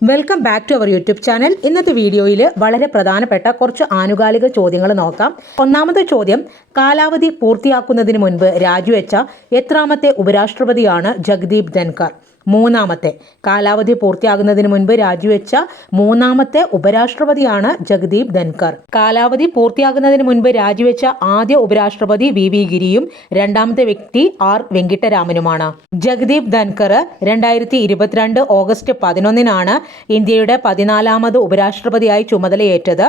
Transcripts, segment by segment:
Welcome back to our YouTube channel ഇന്നത്തെ വീഡിയോയിൽ വളരെ പ്രധാനപ്പെട്ട കുറച്ച് ആനുകാലിക ചോദ്യങ്ങൾ നോക്കാം. ഒന്നാമത്തെ ചോദ്യം കാലാവധി പൂർത്തിയാക്കുന്നതിന് മുൻപ് രാജിവെച്ച എത്രാമത്തെ ഉപരാഷ്ട്രപതിയാണ് ജഗദീപ് ധൻകർ മൂന്നാമത്തെ. കാലാവധി പൂർത്തിയാകുന്നതിന് മുൻപ് രാജിവെച്ച മൂന്നാമത്തെ ഉപരാഷ്ട്രപതിയാണ് ജഗദീപ് ധൻകർ കാലാവധി പൂർത്തിയാകുന്നതിന് മുൻപ് രാജിവെച്ച ആദ്യ ഉപരാഷ്ട്രപതി വി വി ഗിരിയും രണ്ടാമത്തെ വ്യക്തി ആർ വെങ്കിട്ടരാമനുമാണ്. ജഗദീപ് ധൻകർ രണ്ടായിരത്തി ഇരുപത്തിരണ്ട് ഓഗസ്റ്റ് പതിനൊന്നിനാണ് ഇന്ത്യയുടെ പതിനാലാമത് ഉപരാഷ്ട്രപതിയായി ചുമതലയേറ്റത്.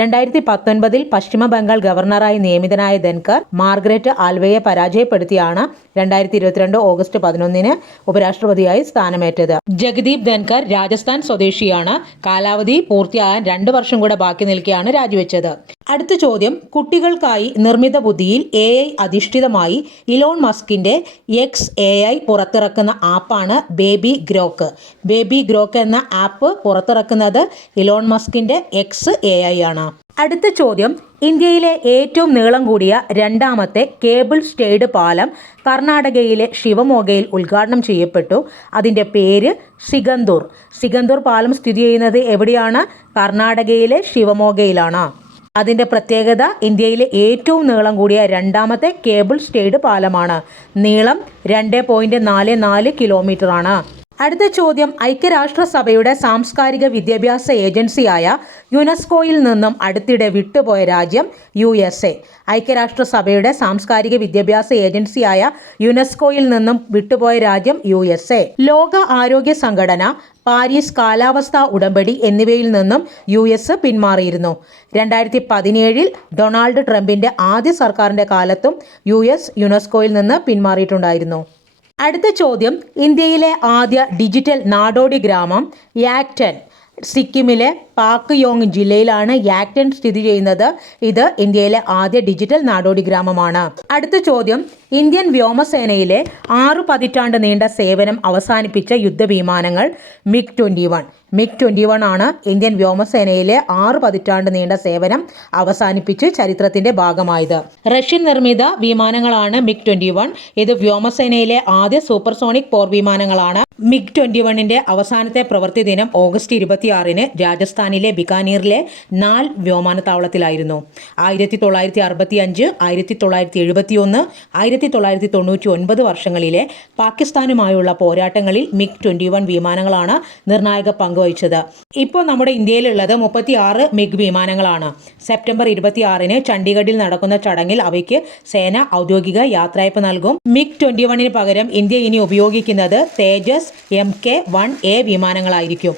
രണ്ടായിരത്തി പത്തൊൻപതിൽ പശ്ചിമ ബംഗാൾ ഗവർണറായി നിയമിതനായ ധൻകർ മാർഗരറ്റ് ആൽവയെ പരാജയപ്പെടുത്തിയാണ് രണ്ടായിരത്തി ഇരുപത്തിരണ്ട് ഓഗസ്റ്റ് പതിനൊന്നിന് ഉപരാഷ്ട്രപതിയായി സ്ഥാനമേറ്റത്. ജഗദീപ് ധൻകർ രാജസ്ഥാൻ സ്വദേശിയാണ്. കാലാവധി പൂർത്തിയാകാൻ രണ്ട് വർഷം കൂടെ ബാക്കി നിൽക്കെയാണ് രാജിവെച്ചത്. അടുത്ത ചോദ്യം കുട്ടികൾക്കായി നിർമ്മിത ബുദ്ധിയിൽ എ ഐ അധിഷ്ഠിതമായി ഇലോൺ മസ്കിന്റെ എക്സ് എ ഐ പുറത്തിറക്കുന്ന ആപ്പാണ് ബേബി ഗ്രോക്ക് ബേബി ഗ്രോക്ക് എന്ന ആപ്പ് പുറത്തിറക്കുന്നത് ഇലോൺ മസ്കിന്റെ എക്സ് എ ഐ ആണ്. അടുത്ത ചോദ്യം ഇന്ത്യയിലെ ഏറ്റവും നീളം കൂടിയ രണ്ടാമത്തെ കേബിൾ സ്റ്റേഡ് പാലം കർണാടകയിലെ ശിവമോഗയിൽ ഉദ്ഘാടനം ചെയ്യപ്പെട്ടു. അതിന്റെ പേര് സിഗന്തൂർ. സിഗന്തൂർ പാലം സ്ഥിതി ചെയ്യുന്നത് എവിടെയാണ്? കർണാടകയിലെ ശിവമോഗയിലാണ്. അതിന്റെ പ്രത്യേകത ഇന്ത്യയിലെ ഏറ്റവും നീളം കൂടിയ രണ്ടാമത്തെ കേബിൾ സ്റ്റേഡ് പാലമാണ്. നീളം രണ്ട് പോയിന്റ് നാല് നാല് അടുത്ത ചോദ്യം ഐക്യരാഷ്ട്രസഭയുടെ സാംസ്കാരിക വിദ്യാഭ്യാസ ഏജൻസിയായ യുനെസ്കോയിൽ നിന്നും അടുത്തിടെ വിട്ടുപോയ രാജ്യം യു എസ് എ ഐക്യരാഷ്ട്രസഭയുടെ സാംസ്കാരിക വിദ്യാഭ്യാസ ഏജൻസിയായ യുനെസ്കോയിൽ നിന്നും വിട്ടുപോയ രാജ്യം യു എസ് എ ലോക ആരോഗ്യ സംഘടന പാരീസ് കാലാവസ്ഥാ ഉടമ്പടി എന്നിവയിൽ നിന്നും യു എസ് പിന്മാറിയിരുന്നു. രണ്ടായിരത്തി പതിനേഴിൽ ഡൊണാൾഡ് ട്രംപിന്റെ ആദ്യ സർക്കാരിന്റെ കാലത്തും യു എസ് യുനെസ്കോയിൽ നിന്ന് പിന്മാറിയിട്ടുണ്ടായിരുന്നു. അടുത്ത ചോദ്യം ഇന്ത്യയിലെ ആദ്യ ഡിജിറ്റൽ നാടോടി ഗ്രാമം യാക്ടൻ സിക്കിമിലെ പാക്ക് യോങ് ജില്ലയിലാണ് യാക്ടൻ സ്ഥിതി ചെയ്യുന്നത്. ഇത് ഇന്ത്യയിലെ ആദ്യ ഡിജിറ്റൽ നാടോടി ഗ്രാമമാണ്. അടുത്ത ചോദ്യം ഇന്ത്യൻ വ്യോമസേനയിലെ ആറു പതിറ്റാണ്ട് നീണ്ട സേവനം അവസാനിപ്പിച്ച യുദ്ധവിമാനങ്ങൾ MiG twenty one. MiG twenty one ആണ് ഇന്ത്യൻ വ്യോമസേനയിലെ ആറ് പതിറ്റാണ്ട് നീണ്ട സേവനം അവസാനിപ്പിച്ച് ചരിത്രത്തിന്റെ ഭാഗമായത്. റഷ്യൻ നിർമ്മിത വിമാനങ്ങളാണ് മിഗ് ട്വന്റി വൺ. ഇത് വ്യോമസേനയിലെ ആദ്യ സൂപ്പർസോണിക് പോർ വിമാനങ്ങളാണ് മിഗ് ട്വന്റി വണ്ണിന്റെ അവസാനത്തെ പ്രവൃത്തി ദിനം ഓഗസ്റ്റ് ഇരുപത്തിയാറിന് രാജസ്ഥാനിലെ ബിക്കാനീറിലെ നാൽ വ്യോമാനത്താവളത്തിലായിരുന്നു. ആയിരത്തി തൊള്ളായിരത്തി അറുപത്തി അഞ്ച് ആയിരത്തി തൊള്ളായിരത്തി എഴുപത്തി ഒന്ന് ആയിരത്തി തൊള്ളായിരത്തി തൊണ്ണൂറ്റി ഒൻപത് വർഷങ്ങളിലെ പാകിസ്ഥാനുമായുള്ള പോരാട്ടങ്ങളിൽ മിഗ് ട്വന്റി വൺ വിമാനങ്ങളാണ് നിർണായക പങ്കുവഹിച്ചത്. ഇപ്പോൾ നമ്മുടെ ഇന്ത്യയിലുള്ളത് മുപ്പത്തി ആറ് മിഗ് വിമാനങ്ങളാണ്. സെപ്റ്റംബർ ഇരുപത്തിയാറിന് ചണ്ഡീഗഡിൽ നടക്കുന്ന ചടങ്ങിൽ അവയ്ക്ക് സേന ഔദ്യോഗിക യാത്രയപ്പ് നൽകും. മിഗ് ട്വന്റി വണ്ണിന് പകരം ഇന്ത്യ ഇനി ഉപയോഗിക്കുന്നത് Tejas M K one A വിമാനങ്ങളായിരിക്കും.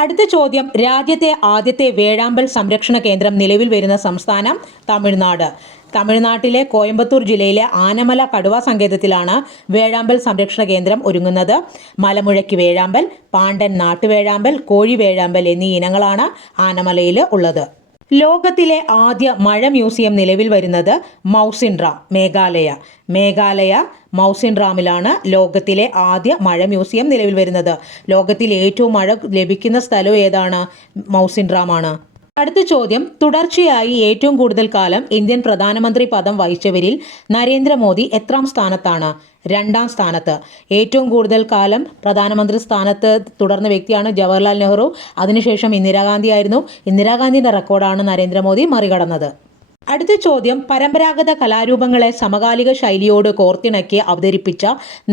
അടുത്ത ചോദ്യം രാജ്യത്തെ ആദ്യത്തെ വേഴാമ്പൽ സംരക്ഷണ കേന്ദ്രം നിലവിൽ വരുന്ന സംസ്ഥാനം തമിഴ്നാട്. തമിഴ്നാട്ടിലെ കോയമ്പത്തൂർ ജില്ലയിലെ ആനമല കടുവ സങ്കേതത്തിലാണ് വേഴാമ്പൽ സംരക്ഷണ കേന്ദ്രം ഒരുങ്ങുന്നത്. മലമുഴക്കി വേഴാമ്പൽ പാണ്ടൻ നാട്ടുവേഴാമ്പൽ കോഴി വേഴാമ്പൽ എന്നീ ഇനങ്ങളാണ് ആനമലയിൽ ഉള്ളത്. ലോകത്തിലെ ആദ്യ മഴ മ്യൂസിയം നിലവിൽ വരുന്നത് മൗസിൻറാം മേഘാലയ. മേഘാലയ മൗസിൻറാമിലാണ് ലോകത്തിലെ ആദ്യ മഴ മ്യൂസിയം നിലവിൽ വരുന്നത്. ലോകത്തിൽ ഏറ്റവും മഴ ലഭിക്കുന്ന സ്ഥലം ഏതാണ്? മൗസിൻഡ്രാമാണ്. അടുത്ത ചോദ്യം തുടർച്ചയായി ഏറ്റവും കൂടുതൽ കാലം ഇന്ത്യൻ പ്രധാനമന്ത്രി പദം വഹിച്ചവരിൽ നരേന്ദ്രമോദി എത്രാം സ്ഥാനത്താണ്? രണ്ടാം സ്ഥാനത്ത്. ഏറ്റവും കൂടുതൽ കാലം പ്രധാനമന്ത്രി സ്ഥാനത്ത് തുടർന്ന വ്യക്തിയാണ് ജവഹർലാൽ നെഹ്റു. അതിനുശേഷം ഇന്ദിരാഗാന്ധി ആയിരുന്നു ഇന്ദിരാഗാന്ധിയുടെ റെക്കോർഡാണ് നരേന്ദ്രമോദി മറികടന്നത്. അടുത്ത ചോദ്യം പരമ്പരാഗത കലാരൂപങ്ങളെ സമകാലിക ശൈലിയോട് കോർത്തിണക്കി അവതരിപ്പിച്ച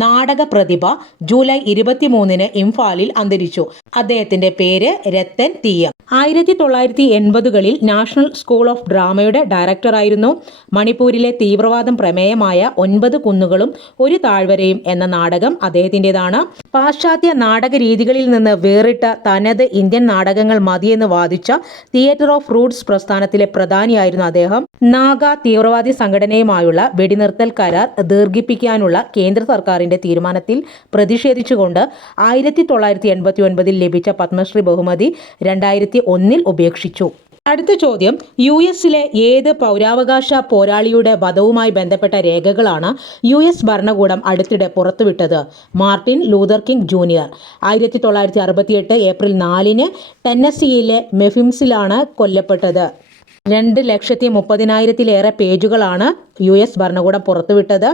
നാടക പ്രതിഭ ജൂലൈ ഇരുപത്തിമൂന്നിന് ഇംഫാലിൽ അന്തരിച്ചു. അദ്ദേഹത്തിന്റെ പേര് രത്തൻ തീയം. ആയിരത്തി തൊള്ളായിരത്തി എൺപതുകളിൽ നാഷണൽ സ്കൂൾ ഓഫ് ഡ്രാമയുടെ ഡയറക്ടറായിരുന്നു. മണിപ്പൂരിലെ തീവ്രവാദം പ്രമേയമായ ഒൻപത് കുന്നുകളും ഒരു താഴ്വരയും എന്ന നാടകം അദ്ദേഹത്തിന്റെതാണ് പാശ്ചാത്യ നാടക രീതികളിൽ നിന്ന് വേറിട്ട തനത് ഇന്ത്യൻ നാടകങ്ങൾ മതിയെന്ന് വാദിച്ച തിയേറ്റർ ഓഫ് റൂട്ട്സ് പ്രസ്ഥാനത്തിലെ പ്രധാനിയായിരുന്നു അദ്ദേഹം. നാഗ തീവ്രവാദി സംഘടനയുമായുള്ള വെടിനിർത്തൽ കരാർ ദീർഘിപ്പിക്കാനുള്ള കേന്ദ്ര സർക്കാരിന്റെ തീരുമാനത്തിൽ പ്രതിഷേധിച്ചുകൊണ്ട് ആയിരത്തി തൊള്ളായിരത്തി എൺപത്തി ഒൻപതിൽ ലഭിച്ച പത്മശ്രീ ബഹുമതി രണ്ടായിരത്തി ഒന്നിൽ ഉപേക്ഷിച്ചു. അടുത്ത ചോദ്യം യു എസിലെ ഏത് പൗരാവകാശ പോരാളിയുടെ വധവുമായി ബന്ധപ്പെട്ട രേഖകളാണ് യു എസ് ഭരണകൂടം അടുത്തിടെ പുറത്തുവിട്ടത്? Martin Luther King Junior. ആയിരത്തി തൊള്ളായിരത്തി അറുപത്തിയെട്ട് ഏപ്രിൽ നാലിന് ടെന്നസിയിലെ മെഫിംസിലാണ് കൊല്ലപ്പെട്ടത്. രണ്ട് ലക്ഷത്തി മുപ്പതിനായിരത്തിലേറെ പേജുകളാണ് യു എസ് ഭരണകൂടം പുറത്തുവിട്ടത്.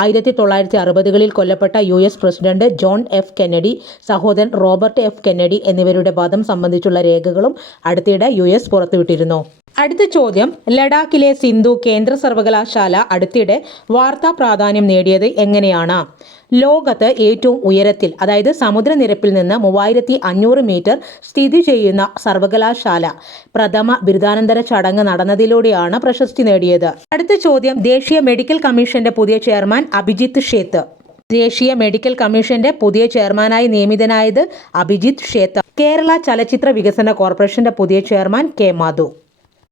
ആയിരത്തി തൊള്ളായിരത്തി അറുപതുകളിൽ കൊല്ലപ്പെട്ട U S president John F Kennedy സഹോദരൻ റോബർട്ട് എഫ് കെന്നഡി എന്നിവരുടെ വധം സംബന്ധിച്ചുള്ള രേഖകളും അടുത്തിടെ യു എസ് പുറത്തുവിട്ടിരുന്നു. അടുത്ത ചോദ്യം ലഡാക്കിലെ സിന്ധു കേന്ദ്ര സർവകലാശാല അടുത്തിടെ വാർത്താ പ്രാധാന്യം നേടിയത് എങ്ങനെയാണ്? ലോകത്ത് ഏറ്റവും ഉയരത്തിൽ അതായത് സമുദ്രനിരപ്പിൽ നിന്ന് മൂവായിരത്തി അഞ്ഞൂറ് മീറ്റർ സ്ഥിതി ചെയ്യുന്ന സർവകലാശാല പ്രഥമ ബിരുദാനന്തര ചടങ്ങ് നടന്നതിലൂടെയാണ് പ്രശസ്തി നേടിയത്. അടുത്ത ചോദ്യം ദേശീയ മെഡിക്കൽ കമ്മീഷന്റെ പുതിയ ചെയർമാൻ അഭിജിത്ത് ഷേത്ത്. ദേശീയ മെഡിക്കൽ കമ്മീഷന്റെ പുതിയ ചെയർമാനായി നിയമിതനായത് അഭിജിത്ത് ഷേത്ത്. കേരള ചലച്ചിത്ര വികസന കോർപ്പറേഷന്റെ പുതിയ ചെയർമാൻ കെ മാധു.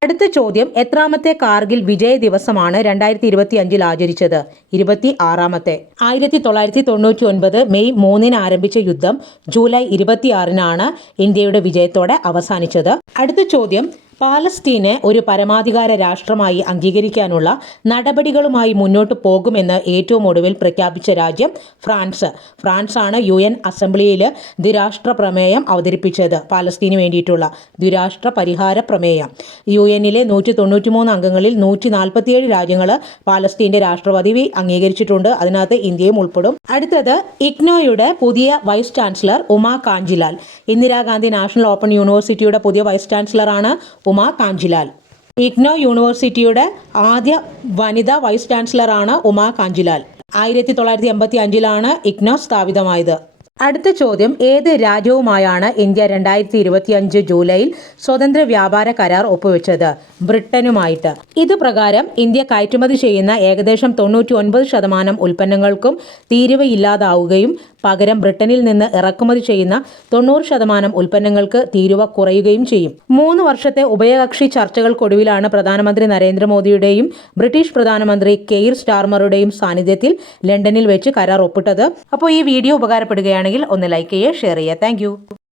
അടുത്ത ചോദ്യം എത്രാമത്തെ കാർഗിൽ വിജയ ദിവസമാണ് രണ്ടായിരത്തി ഇരുപത്തി അഞ്ചിൽ ആചരിച്ചത്? ഇരുപത്തി ആറാമത്തെ. ആയിരത്തി തൊള്ളായിരത്തി തൊണ്ണൂറ്റി ഒൻപത് മെയ് മൂന്നിന് ആരംഭിച്ച യുദ്ധം ജൂലൈ ഇരുപത്തിയാറിനാണ് ഇന്ത്യയുടെ വിജയത്തോടെ അവസാനിച്ചത്. അടുത്ത ചോദ്യം പാലസ്തീനെ ഒരു പരമാധികാര രാഷ്ട്രമായി അംഗീകരിക്കാനുള്ള നടപടികളുമായി മുന്നോട്ട് പോകുമെന്ന് ഏറ്റവും ഒടുവിൽ പ്രഖ്യാപിച്ച രാജ്യം ഫ്രാൻസ്. ഫ്രാൻസാണ് യു എൻ അസംബ്ലിയിൽ ദ്വിരാഷ്ട്ര പ്രമേയം അവതരിപ്പിച്ചത്. പാലസ്തീന് വേണ്ടിയിട്ടുള്ള ദ്വിരാഷ്ട്ര പരിഹാര പ്രമേയം. യു എന്നിലെ നൂറ്റി തൊണ്ണൂറ്റി മൂന്ന് അംഗങ്ങളിൽ നൂറ്റി നാൽപ്പത്തിയേഴ് രാജ്യങ്ങൾ പാലസ്തീന്റെ രാഷ്ട്രപദവി അംഗീകരിച്ചിട്ടുണ്ട്. അതിനകത്ത് ഇന്ത്യയും ഉൾപ്പെടും. അടുത്തത് ഇഗ്നോയുടെ പുതിയ vice chancellor Uma Kanchilal. Indira Gandhi national open യൂണിവേഴ്സിറ്റിയുടെ പുതിയ വൈസ് ചാൻസലറാണ് ഉമാ കാഞ്ചിലാൽ. ഇഗ്നോ യൂണിവേഴ്സിറ്റിയുടെ ആദ്യ വനിതാ വൈസ് ചാൻസലറാണ് ഉമാ കാഞ്ചിലാൽ. ആയിരത്തി തൊള്ളായിരത്തി എൺപത്തി അഞ്ചിലാണ് ഇഗ്നോ സ്ഥാപിതമായത്. അടുത്ത ചോദ്യം ഏത് രാജ്യവുമായാണ് ഇന്ത്യ രണ്ടായിരത്തി ഇരുപത്തിയഞ്ച് ജൂലൈയിൽ സ്വതന്ത്ര വ്യാപാര കരാർ ഒപ്പുവെച്ചത്? ബ്രിട്ടനുമായിട്ട്. ഇത് പ്രകാരം ഇന്ത്യ കയറ്റുമതി ചെയ്യുന്ന ഏകദേശം തൊണ്ണൂറ്റി ഒൻപത് ശതമാനം ഉൽപ്പന്നങ്ങൾക്കും തീരുവ ഇല്ലാതാവുകയും പകരം ബ്രിട്ടനിൽ നിന്ന് ഇറക്കുമതി ചെയ്യുന്ന തൊണ്ണൂറ് ശതമാനം ഉൽപ്പന്നങ്ങൾക്ക് തീരുവ കുറയുകയും ചെയ്യും. മൂന്ന് വർഷത്തെ ഉഭയകക്ഷി ചർച്ചകൾക്കൊടുവിലാണ് പ്രധാനമന്ത്രി നരേന്ദ്രമോദിയുടെയും ബ്രിട്ടീഷ് പ്രധാനമന്ത്രി കെയർ സ്റ്റാർമറുടെയും സാന്നിധ്യത്തിൽ ലണ്ടനിൽ വെച്ച് കരാർ ഒപ്പിട്ടത്. അപ്പോൾ ഈ വീഡിയോ ഉപകാരപ്പെടുകയാണെങ്കിൽ ഒന്ന് ലൈക്ക് ചെയ്യുക ഷെയർ ചെയ്യുക. താങ്ക്